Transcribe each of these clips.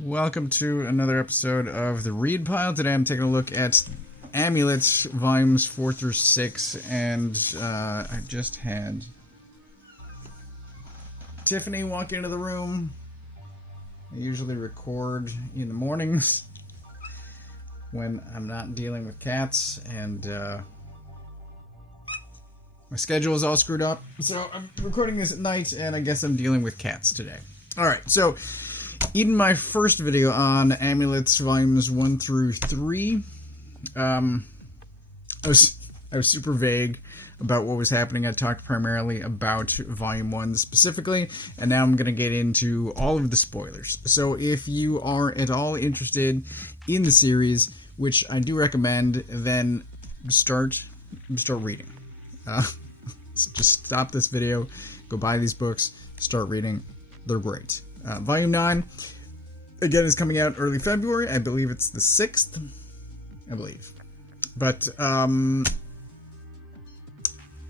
Welcome to another episode of the Read Pile. Today I'm taking a look at Amulets, volumes 4 through 6, and I just had Tiffany walk into the room. I usually record in the mornings when I'm not dealing with cats, and my schedule is all screwed up, so I'm recording this at night, and I guess I'm dealing with cats today. Alright, so in my first video on Amulets volumes 1 through 3, I was super vague about what was happening. I talked primarily about volume 1 specifically, and now I'm going to get into all of the spoilers. So if you are at all interested in the series, which I do recommend, then start reading. So just stop this video, go buy these books, start reading. They're great. Volume 9, again, is coming out early February. I believe it's the 6th. I believe. But,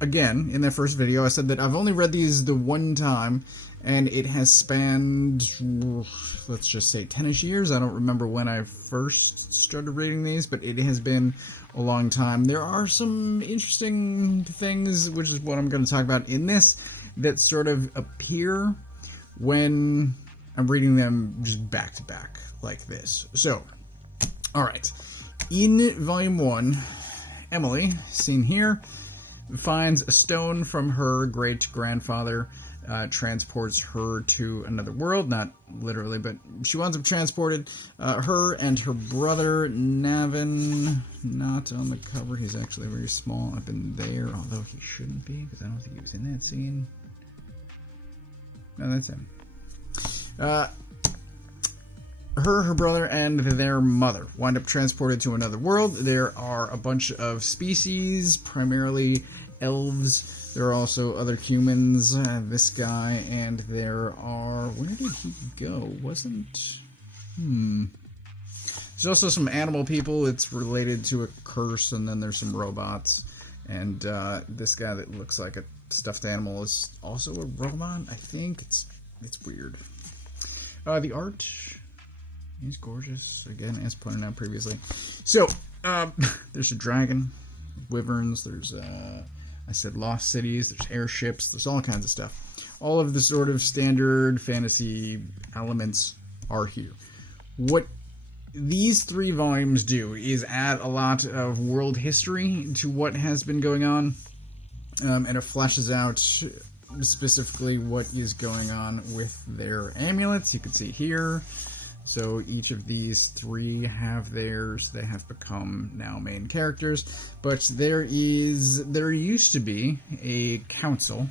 again, in that first video, I said that I've only read these the one time, and it has spanned, let's just say, 10-ish years. I don't remember when I first started reading these, but it has been a long time. There are some interesting things, which is what I'm going to talk about in this, that sort of appear when I'm reading them just back to back like this. So, alright. In volume 1, Emily, seen here, finds a stone from her great-grandfather, transports her to another world, not literally, but she winds up transported. Her and her brother, Navin, not on the cover, he's actually very small up in there, although he shouldn't be, because I don't think he was in that scene. No, that's him. Her brother, and their mother wind up transported to another world. There are a bunch of species, primarily elves. There are also other humans, this guy, and there are... Where did he go? Wasn't... There's also some animal people. It's related to a curse, and then there's some robots. And this guy that looks like a stuffed animal is also a robot, I think. It's weird. The art is gorgeous, again, as pointed out previously. So, there's a dragon, wyverns, there's, I said lost cities, there's airships, there's all kinds of stuff. All of the sort of standard fantasy elements are here. What these 3 volumes do is add a lot of world history to what has been going on, and it fleshes out specifically what is going on with their amulets. You can see here. So each of these 3 have theirs. They have become now main characters. But there used to be a council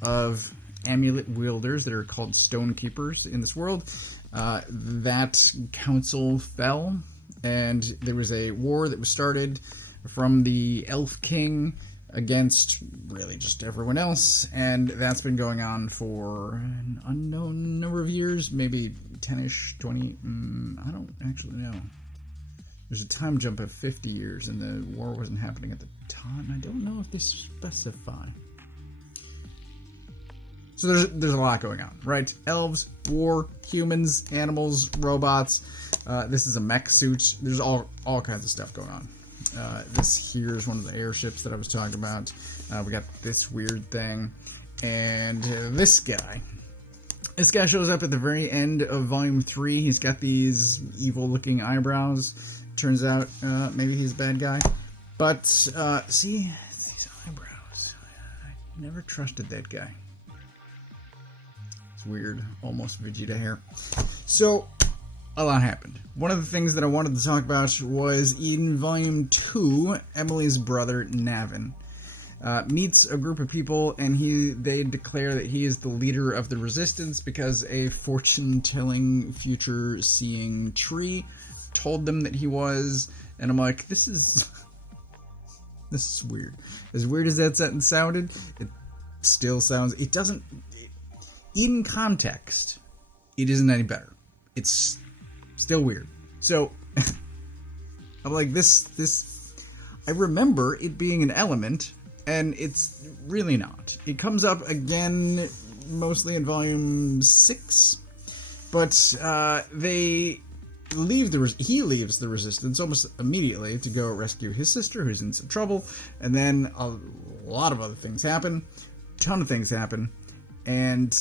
of amulet wielders that are called Stonekeepers in this world. That council fell, and there was a war that was started from the Elf King against really just everyone else, and that's been going on for an unknown number of years, maybe 10-ish, 20, I don't actually know. There's a time jump of 50 years, and the war wasn't happening at the time. I don't know if they specify. So there's a lot going on, right? Elves, war, humans, animals, robots. This is a mech suit. There's all kinds of stuff going on. This here is one of the airships that I was talking about. We got this weird thing. And this guy. This guy shows up at the very end of Volume 3. He's got these evil-looking eyebrows. Turns out, maybe he's a bad guy. But, see, these eyebrows. I never trusted that guy. It's weird. Almost Vegeta hair. So, a lot happened. One of the things that I wanted to talk about was in Volume 2, Emily's brother, Navin, meets a group of people, and they declare that he is the leader of the resistance because a fortune-telling, future-seeing tree told them that he was, and I'm like, this is weird. As weird as that sentence sounded, it still sounds, it doesn't, in context, it isn't any better. It's still weird. So, I'm like, this, I remember it being an element, and it's really not. It comes up again, mostly in Volume 6, But they leave he leaves the resistance almost immediately to go rescue his sister, who's in some trouble, and then a lot of other things happen. A ton of things happen, and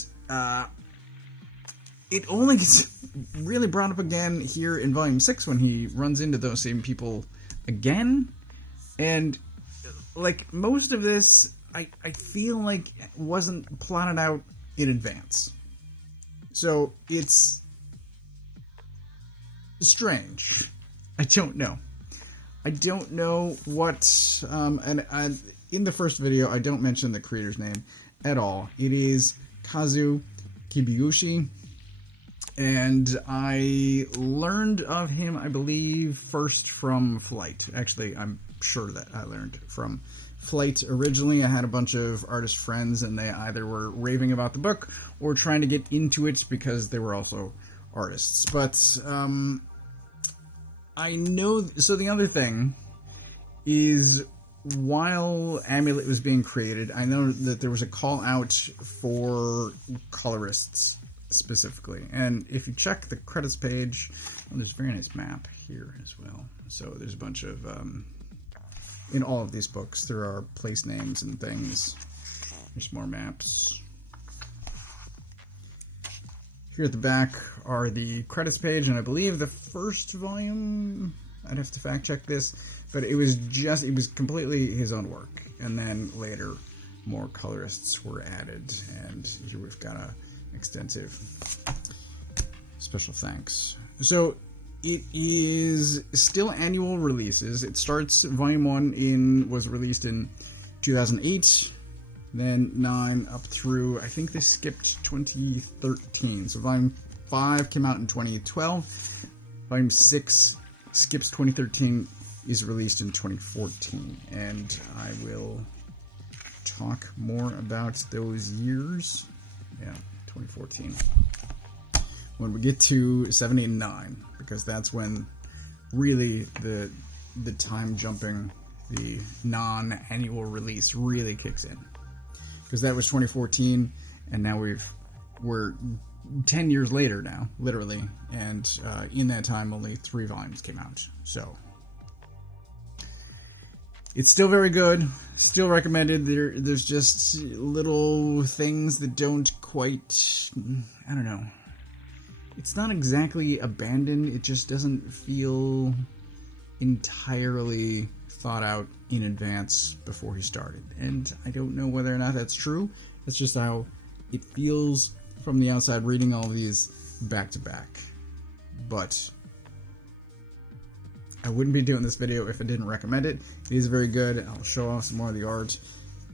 it only gets really brought up again here in Volume 6 when he runs into those same people again. And, like, most of this, I feel like wasn't plotted out in advance. So, it's strange. I don't know. I don't know what... in the first video, I don't mention the creator's name at all. It is Kazu Kibuishi. And I learned of him, I believe, first from Flight. Actually, I'm sure that I learned from Flight originally. I had a bunch of artist friends, and they either were raving about the book or trying to get into it because they were also artists. But I know... So the other thing is, while Amulet was being created, I know that there was a call out for colorists specifically, and if you check the credits page, well, there's a very nice map here as well. So there's a bunch of in all of these books there are place names and things. There's more maps. Here at the back are the credits page, and I believe the first volume, I'd have to fact check this, but it was completely his own work, and then later more colorists were added, and here we've got a extensive special thanks. So it is still annual releases. It starts, Volume 1 was released in 2008, then 9 up through, I think they skipped 2013. So Volume 5 came out in 2012. Volume 6 skips 2013, is released in 2014. And I will talk more about those years. Yeah. 2014 when we get to 7, 8, and 9, because that's when really the time jumping, the non-annual release really kicks in, because that was 2014, and now we're 10 years later now, literally, and in that time only 3 volumes came out. So it's still very good, still recommended. There's just little things that don't quite, I don't know. It's not exactly abandoned, it just doesn't feel entirely thought out in advance before he started. And I don't know whether or not that's true. That's just how it feels from the outside reading all of these back to back. But I wouldn't be doing this video if I didn't recommend it. It is very good. I'll show off some more of the art,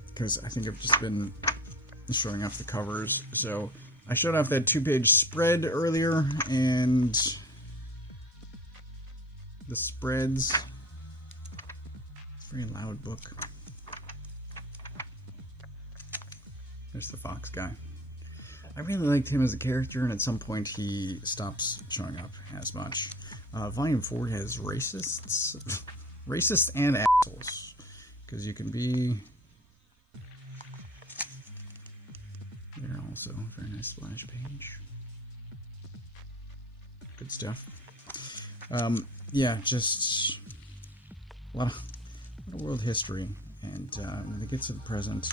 because I think I've just been showing off the covers. So I showed off that 2-page spread earlier, and the spreads, it's a very loud book. There's the fox guy. I really liked him as a character, and at some point he stops showing up as much. Volume 4 has racists and assholes, because you can be there also. Very nice splash page. Good stuff. Yeah, just a lot of world history, and when they get to the present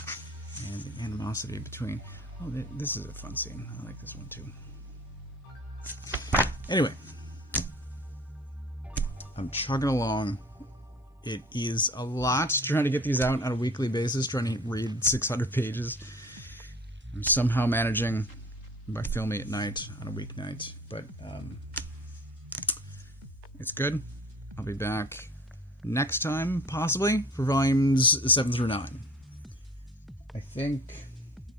and the animosity between. Oh, this is a fun scene. I like this one too. Anyway. I'm chugging along. It is a lot trying to get these out on a weekly basis, trying to read 600 pages. I'm somehow managing by filming at night on a weeknight, but it's good. I'll be back next time, possibly, for volumes 7 through 9. I think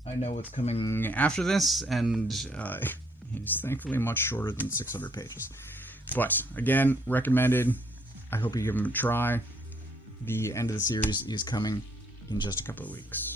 I know what's coming after this, and it's thankfully much shorter than 600 pages. But, again, recommended. I hope you give them a try. The end of the series is coming in just a couple of weeks.